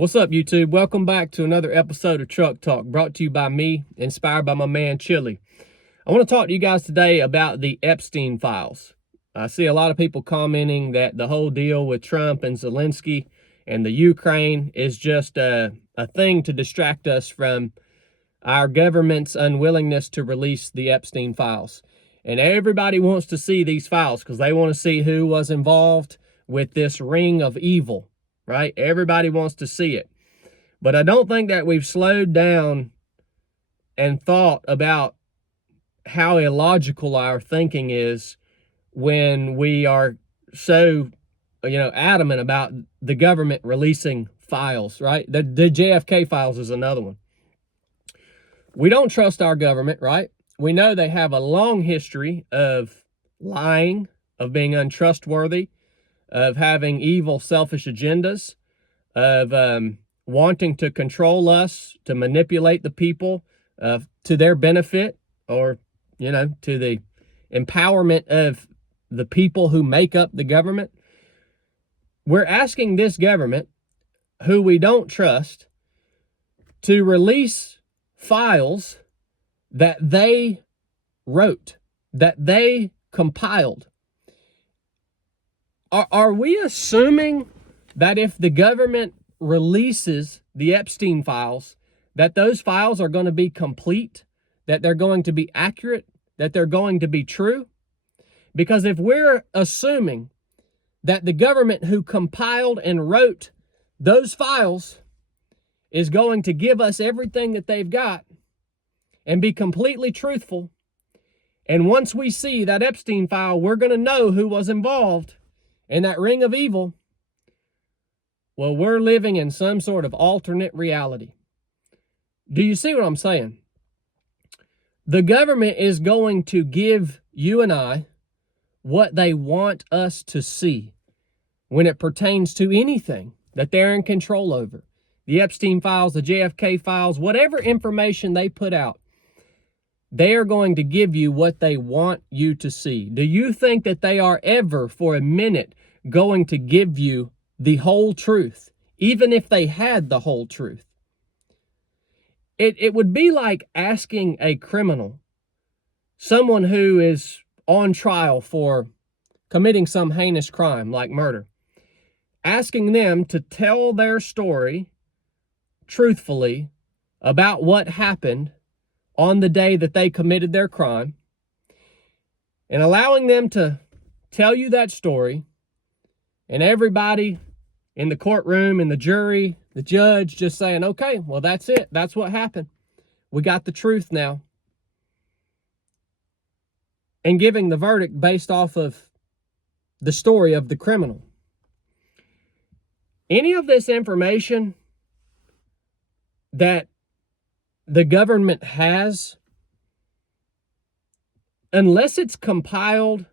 What's up, YouTube? Welcome back to another episode of Truck Talk, brought to you by me, inspired by my man, Chili. I want to talk to you guys today about the Epstein Files. I see a lot of people commenting that the whole deal with Trump and Zelensky and the Ukraine is just a thing to distract us from our government's unwillingness to release the Epstein Files. And everybody wants to see these files because they want to see who was involved with this ring of evil. Right? Everybody wants to see it. But I don't think that we've slowed down and thought about how illogical our thinking is when we are so, adamant about the government releasing files, right? The JFK files is another one. We don't trust our government, right? We know they have a long history of lying, of being untrustworthy, of having evil, selfish agendas, of wanting to control us, to manipulate the people to their benefit, or, to the empowerment of the people who make up the government. We're asking this government, who we don't trust, to release files that they wrote, that they compiled. Are we assuming that if the government releases the Epstein files, that those files are going to be complete, that they're going to be accurate, that they're going to be true? Because if we're assuming that the government who compiled and wrote those files is going to give us everything that they've got and be completely truthful, and once we see that Epstein file, we're going to know who was involved in that ring of evil, well, we're living in some sort of alternate reality. Do you see what I'm saying? The government is going to give you and I what they want us to see when it pertains to anything that they're in control over. The Epstein files, the JFK files, whatever information they put out, they are going to give you what they want you to see. Do you think that they are ever for a minute going to give you the whole truth, even if they had the whole truth? It would be like asking a criminal, someone who is on trial for committing some heinous crime like murder, asking them to tell their story truthfully about what happened on the day that they committed their crime, and allowing them to tell you that story, and everybody in the courtroom, in the jury, the judge just saying, okay, well, that's it. That's what happened. We got the truth now. And giving the verdict based off of the story of the criminal. Any of this information that the government has, unless it's compiled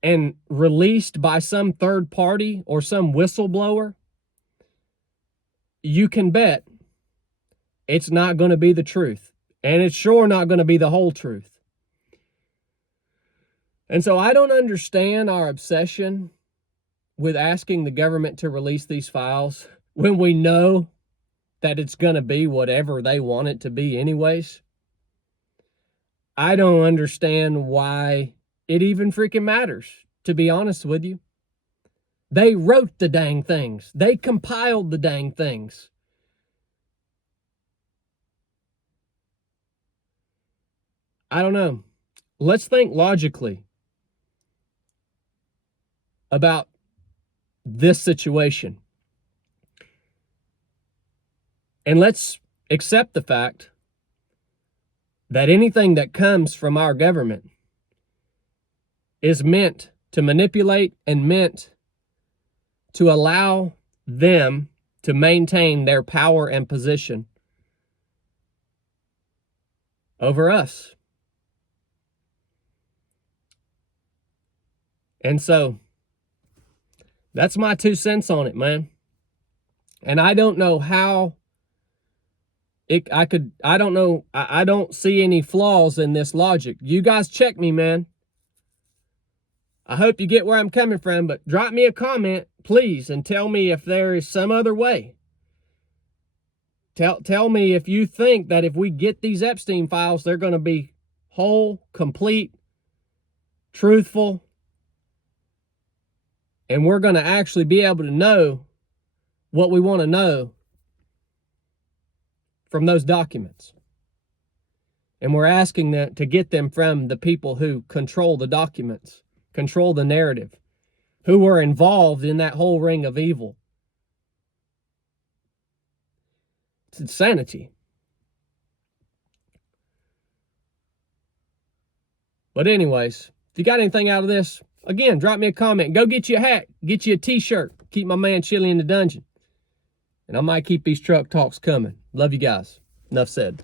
and released by some third party or some whistleblower, you can bet it's not going to be the truth. And it's sure not going to be the whole truth. And so I don't understand our obsession with asking the government to release these files when we know that it's going to be whatever they want it to be anyways. I don't understand why it even freaking matters, to be honest with you. They wrote the dang things. They compiled the dang things. I don't know. Let's think logically about this situation. And let's accept the fact that anything that comes from our government is meant to manipulate and meant to allow them to maintain their power and position over us. And so that's my 2 cents on it, man. And I don't know how I don't see any flaws in this logic. You guys check me, man. I hope you get where I'm coming from, but drop me a comment. please, and tell me if there is some other way. Tell me if you think that if we get these Epstein files, they're going to be whole, complete, truthful, and we're going to actually be able to know what we want to know from those documents. And we're asking them to get them from the people who control the documents, control the narrative, who were involved in that whole ring of evil. It's insanity. But anyways, if you got anything out of this, again, drop me a comment. Go get you a hat. Get you a t-shirt. Keep my man Chili in the dungeon. And I might keep these truck talks coming. Love you guys. Enough said.